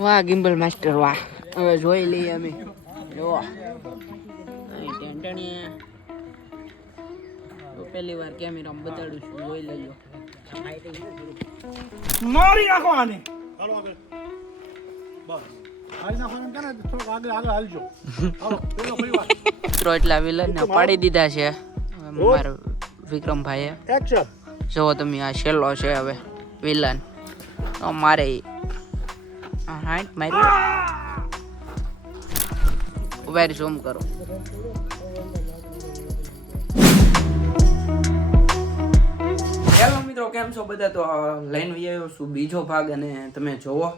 વાહ gimbal master વાહ. હવે જોઈ લઈએ અમે. જો પહેલી વાર કેમેરામાં બતાડું છું. જોઈ લેજો. મારી નાખો આને. મિત્રો એટલા વિલનને પાડી દીધા છે. મારા વિક્રમભાઈએ. જુઓ તમે આ છેલ્લો છે હવે વિલન. તો મારે આ હાઈટ મારી વેરી ઝૂમ કરો. હેલો મિત્રો કેમ છો બધા? તો લઈને આવ્યો છું બીજો ભાગ અને તમે જોવો.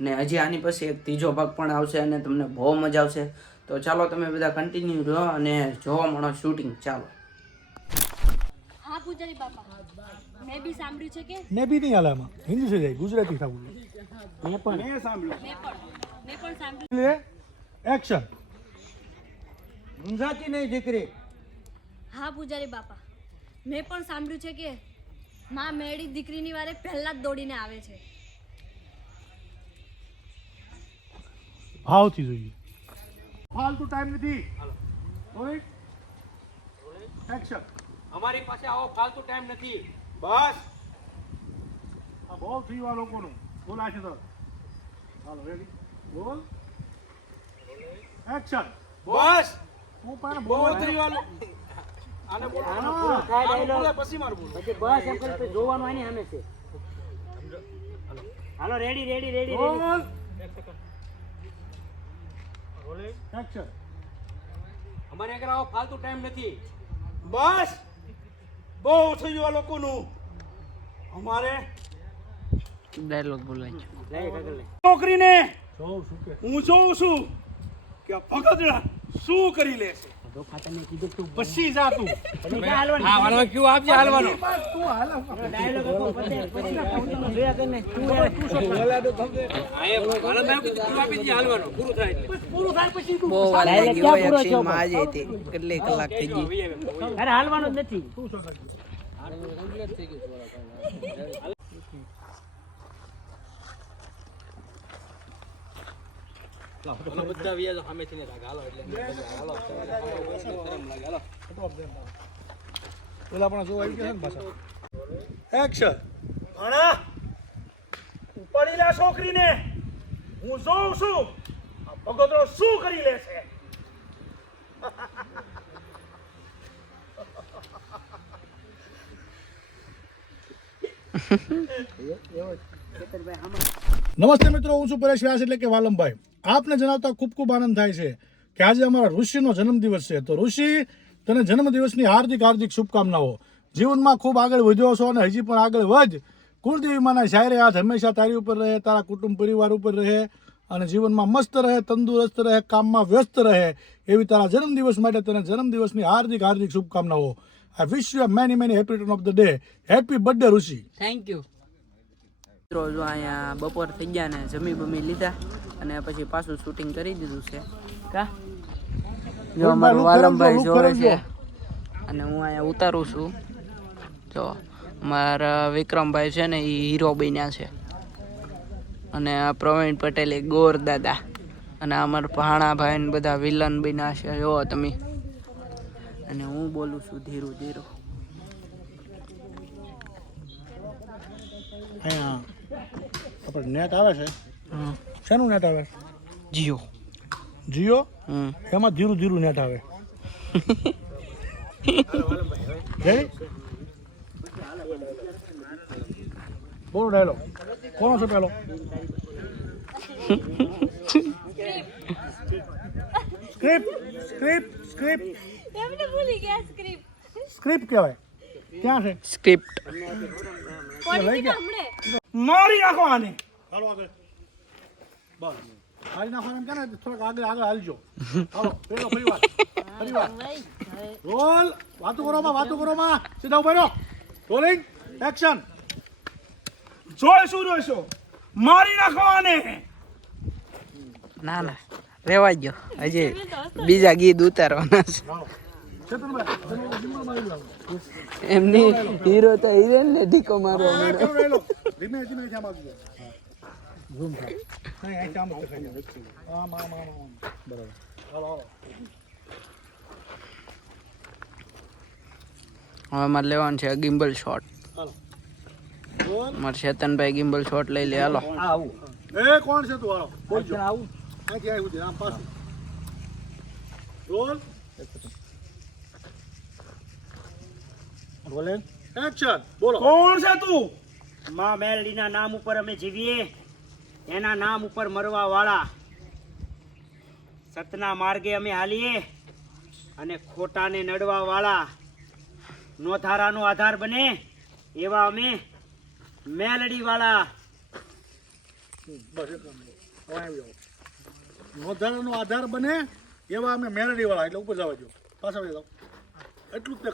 ને હજી આની પછી એક ત્રીજો ભાગ પણ આવશે અને તમને બહુ મજા આવશે. તો ચાલો તમે બધા કન્ટિન્યુ રહો અને જોવા મળો શૂટિંગ ચાલો. હા પૂજારી બાપા. મેં બી સાંભળ્યું છે કે? ને બી નહીં હાલે હિન્દી છે ગુજરાતી થવું મેં પણ. મેં સાંભળ્યું મેં પણ. મેં પણ સાંભળ્યું. એક્શન ઊંઝાતી નહીં દીકરી. હા પૂજારી બાપા. મેં પણ સાંભળ્યું છે કે માં મેળી દીકરીની વારે પહેલા જ દોડીને આવે છે. ભાવથી જોઈએ. ફાલતુ ટાઈમ નથી. રોહિત એક્શન અમારી પાસે આવો ફાલતુ ટાઈમ નથી. બસ. આ બહુ થયું આ લોકોનું. બોલાય છે તો હાલો રેડી બોલ. એક્શન બસ. હું પણ બહુ બોલ થઈ વાલો આને બોલો આને. બોલો. બોલો, પછી મારું બોલો. પછી બસ એમ કરી પછી જોવાનું આની સામે છે. હાલો રેડી રેડી રેડી બોલ. એક્શન અમારે આગળ આવો ફાલતુ ટાઈમ નથી. બસ. બહુ થઈ ગયું આ લોકોનું. અમારે ડાયલોગ બોલાય છોકરીને જોઉં શું હું જોઉં છું કે ભગતડા શું કરી લેશે તો ખાતરને કીધું તું. પછી જા તું. હાલવાનું. હા ક્યુ આપજે હાલવાનો? તું હાલ ડાયલોગ હતો પતે પછી કાઉન્ટરમાં જોયા કરીને તું યાર તું શું બહુ વાર Dialogue લાગી ક્યાં હોય પૂરો એક્શનમાં થયો? આજે તે કેટલી કલાક થઈ ગઈ અરે હાલવાનું જ નથી બધા વ્યાજો સામેથી ને હાલો એટલે હાલો હાલો પેલા પણ જો આવી ગયા ને પાછા એક્શન ભણા ઉપાડી લે છોકરીને. હું જોઉં છું. આ ભગતડો શું કરી લેશે નમસ્તે મિત્રો હું છું પરેશ વ્યાસ એટલે કે વાલમભાઈ. આપને જણાવતા ખૂબ ખૂબ આનંદ થાય છે કે આજે અમારા ઋષિનો જન્મદિવસ છે. તો ઋષિ, તને જન્મદિવસની હાર્દિક હાર્દિક શુભકામનાઓ. જીવનમાં ખૂબ આગળ વધ્યો છો અને હજી પણ આગળ વધ. કુળદેવી શાયરે હાથ હંમેશા તારી ઉપર રહે, તારા કુટુંબ પરિવાર ઉપર રહે અને જીવનમાં મસ્ત રહે, તંદુરસ્ત રહે, કામમાં વ્યસ્ત રહે એવી તારા જન્મદિવસ માટે તને જન્મદિવસની હાર્દિક હાર્દિક શુભકામનાઓ. I wish you many many happy turn of the day happy birthday Rishi. Thank you મિત્રો જો અહીંયા બપોર થઈ ગયા ને જમી બમી લીધા અને પછી પાછું શૂટિંગ કરી દીધું છે. કા? જો અમારું વાલમભાઈ જોવે છે. અને હું અહીંયા ઉતારું છું. જો મારા વિક્રમભાઈ છે ને એ હીરો બન્યા છે. અને આ પ્રવીણ પટેલ એ ગોર દાદા. અને અમારા ભાણાભાઈ ને બધા વિલન બન્યા છે. જો તમે. અને હું બોલું છું ધીરું ધીરું. અહીંયા આપણે નેટ આવે છે? શેનું નેટ આવે? જીઓ. જીઓ? એમાં ધીરું ધીરું નેટ આવે. બોલો ડાયલો કોનો છે પેલો? સ્ક્રિપ્ટ સ્ક્રિપ્ટ સ્ક્રિપ્ટ એમને ભૂલી ગયા સ્ક્રિપ્ટ સ્ક્રિપ્ટ કહેવાય. ક્યાં છે? સ્ક્રિપ્ટ મારી નાખો આને. હાલો આગળ. બસ. મારી નાખો એમ કે ને થોડાક આગળ આગળ હાલજો. હાલો પેલો પરિવાર. પરિવાર. રોલ. વાતો કરો માં વાતો કરો માં. સીધા ઊભો રહો. રોલિંગ એક્શન જોઈશું જોઈશું. મારી નાખો આને. ના ના. રેવા ગયો. હજી બીજા ગીત ઉતારવાના છે. એમની હીરો તો હીરો ને ઢીકો મારવા ધીમે ઝૂમ થાય નહીં આમ. આમ આમ આમ બરાબર. હાલો હવે મારે લેવાનું છે ગિમ્બલ શોટ મારે ચેતનભાઈ ગિમ્બલ શોટ લઈ લે હાલો. એ કોણ છે તું? આવું. છે? આમ પાછું. રોલ. બોલે? એક્શન બોલો. કોણ છે તું? માં મેલડીના નામ ઉપર અમે જીવીએ. એના નામ ઉપર મરવા વાળા સતના માર્ગે અમે હાલીએ અને ખોટાને નડવા વાળા નોધારાનો આધાર બને એવા અમે મેલડી વાળા નોંધારાનો આધાર બને એવા અમે મેલડી વાળા એટલે ઉપર જવા જો પાછા એટલું જ તે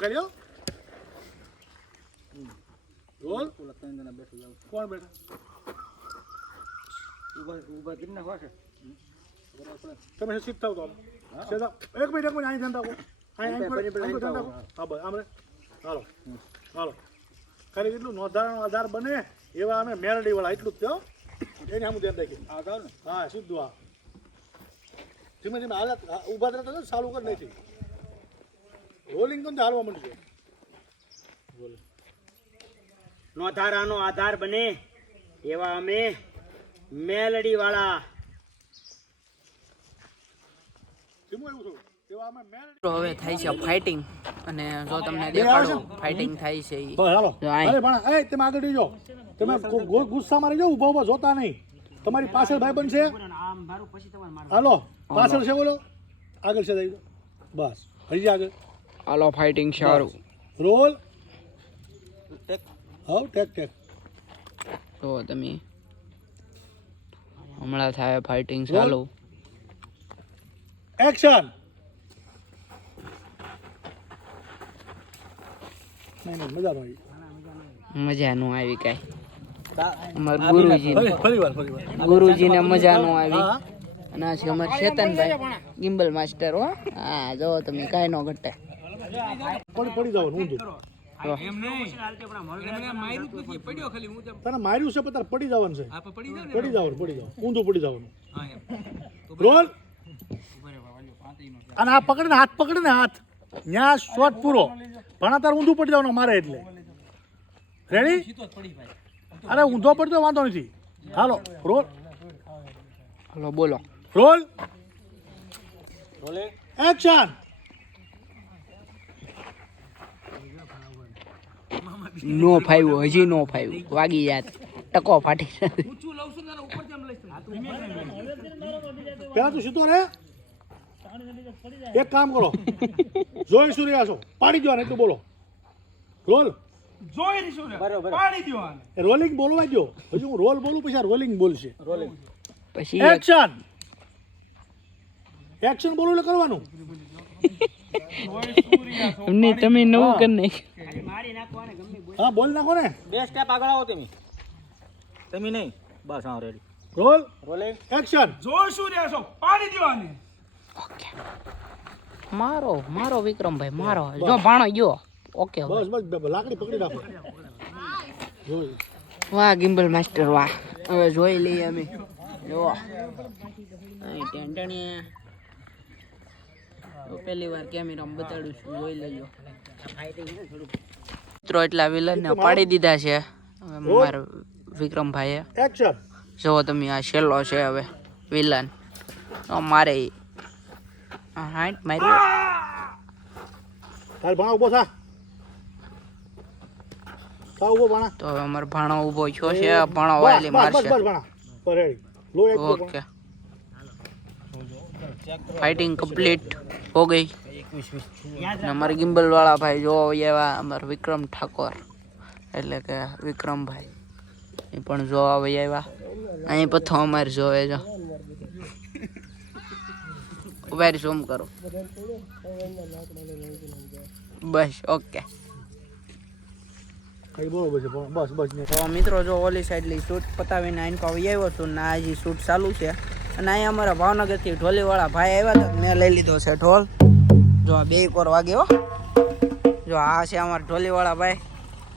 કરી હો. હમ. રોલ કોણ બેઠા તમે શીખ થાવ તો આમ. સીધા. એક મિનિટ એક મિનિટ અહીં અહીં કોઈ હા બસ આમ રે. હાલો. હાલો. ખાલી કેટલું નોંધારાનો આધાર બને એવા અમે મેરડી વાળા એટલું જ તે એને આમ ધ્યાન રાખી હા સીધું હા. ધીમે ધીમે હાલત ઊભા ઊભા થતા તો ચાલુ કર નહીં રોલિંગ તો હાલવા માંડશે નો ધારાનો આધાર બને એવા અમે મેલડી વાળા ધીમું એવું થોડું એવા અમે મેલડી તો હવે થાય છે ફાઇટિંગ અને જો તમને દેખાડું ફાઇટિંગ થાય છે ઈ. હાલો. અરે પણ એ તમે આગળ જો તમે ગુસ્સામાં રહેજો ઊભો ઊભા ઊભા જોતા નહીં. તમારી પાછળ ભાઈ બનશે આમ મારું પછી તમારે મારું હાલો પાછળ છે બોલો. આગળ છે બસ હજી આગળ. હાલો ફાઇટિંગ સારું. રોલ. હવ ટેક ટેક તો તમે હમણાં થાય ફાઇટિંગ ચાલુ. એક્શન મજા આવી. આવી કાંઈ. અમાર ગુરુજી વાર ફરી મજા નું આવી. અને આ અમાર ચેતનભાઈ ગિમ્બલ માસ્ટર હો. હા જો તમે કાંઈ નો ઘટે. પડી પડી જવાનું ઊંધું. તને માર્યું છે પણ પડી જવાનું છે. પડી જવાનું પડી જવાનું. ઊંધું પડી જવાનું. રોલ અને આ પકડીને હાથ પકડીને હાથ. ત્યાં શોટ પૂરો. પણ તારે ઊંધું પડી જવાનું મારે એટલે. રેડી અરે ઊંધો પડતો વાંધો નથી. હાલો રોલ હાલો બોલો. રોલ? એક્શન નો ફાવ્યું હજી નો ફાવ્યું વાગી જાત ટકો ફાટી જાય. પેલા તું સીધો રે. એક કામ કરો. જોઈશું રહ્યા છો? પાડી દો એટલું બોલો. રોલ. જોઈ પાડી રોલિંગ બોલવા દો હજુ હું રોલ બોલું પછી આ રોલિંગ બોલશે. પછી એક્શન એક્શન બોલું એટલે કરવાનું. એમને તમે નવું કરી નાખ્યું મારી નાખવાને ગમે બોલ હા બોલ નાખો ને. બે સ્ટેપ આગળ આવો તમે. તમે નહીં. બસ હા રેડી રોલ. રોલિંગ એક્શન જોઈશું રહ્યા છો? પાણી દેવાની. ઓકે. મારો મારો વિક્રમભાઈ મારો. જો ભાણો ગયો. ઓકે બસ બસ લાકડી પકડી રાખો. વાહ ગિમ્બલ માસ્ટર વાહ. હવે જોઈ લઈએ અમે. જો અહીં ટેન્ટણીએ તો પહેલી વાર કેમેરામાં બતાડું છું. જોઈ લેજો મિત્રો એટલા વિલનને પાડી દીધા છે. મારા વિક્રમભાઈએ. જુઓ તમે આ છેલ્લો છે હવે વિલન તો મારે હાઈટ મારી તો હવે અમારો ભાણો ઊભો થયો છે ભાણો વાયલી મારશે. ઓકે. ફાઇટિંગ કમ્પ્લીટ હો ગઈ. અમારા ગિમ્બલ વાળા ભાઈ જો એવા અમારા વિક્રમ ઠાકોર. એટલે કે વિક્રમભાઈ. એ પણ જો આવે આવ્યા અહીં પથ્થો અમારે જોવે જો. ઉભારી શું કરો. બસ ઓકે. કઈ બરોબર બસ બસ. તો મિત્રો જો ઓલી સાઈડ શૂટ પતાવીને આઈને પાવી આવ્યો છું ને આ હજી શૂટ ચાલુ છે. અને અહીંયા અમારા ભાવનગરથી ઢોલીવાળા ભાઈ આવ્યા હતા મેં લઈ લીધો છે ઢોલ. જો આ બે કોર વાગે હો. જો આ છે અમારા ઢોલીવાળા ભાઈ.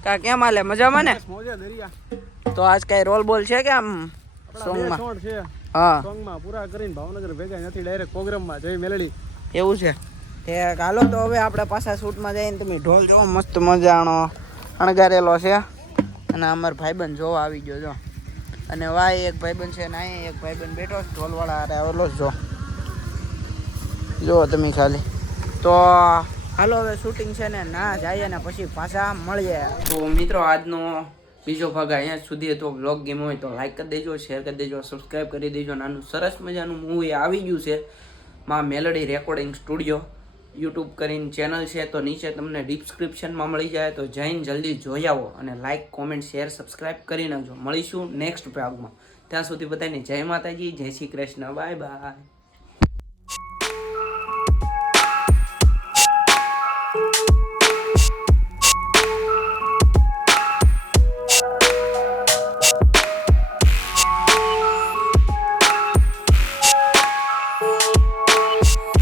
કા કેમ હાલે? મજામાં ને? તો આજ કઈ રોલ બોલ છે કે આમ સોંગમાં? હા. સોંગમાં પૂરા કરીને ભાવનગર ભેગા નથી ડાયરેક્ટ પ્રોગ્રામમાં જઈ મેલડી. એવું છે. તે હાલો તો હવે આપણે પાછા શૂટમાં જઈને તમે ઢોલ જો મસ્ત મજાનો અણગારેલો છે. અને અમાર ભાઈબંધ જોવા આવી ગયો જો. અને વાય એક ભાઈબંધ છે ને અહીંયા એક ભાઈબંધ બેઠો છે ઢોલવાળા અરે આવેલો જો. જો તમે ખાલી. તો હાલો હવે શૂટિંગ છે ને, ના જઈએ ને પછી પાછા મળીએ. તો મિત્રો, આજનો બીજો ભાગ અહીંયા સુધી તો બ્લોગ ગેમ હોય તો લાઈક કરી દેજો શેર કરી દેજો સબસ્ક્રાઈબ કરી દેજો. નાનું સરસ મજાનું મૂવી આવી ગયું છે, માં મેલડી રેકોર્ડિંગ સ્ટુડિયો યુટ્યુબ કરીને ચેનલ છે તો નીચે તમને ડિસ્ક્રિપ્શનમાં મળી જાય. તો જઈને જલ્દી જોઈ આવો અને લાઈક કોમેન્ટ શેર સબસ્ક્રાઈબ કરી નાખજો. મળીશું નેક્સ્ટ ભાગમાં ત્યાં સુધી બધાને જય માતાજી, જય શ્રી કૃષ્ણ. Bye bye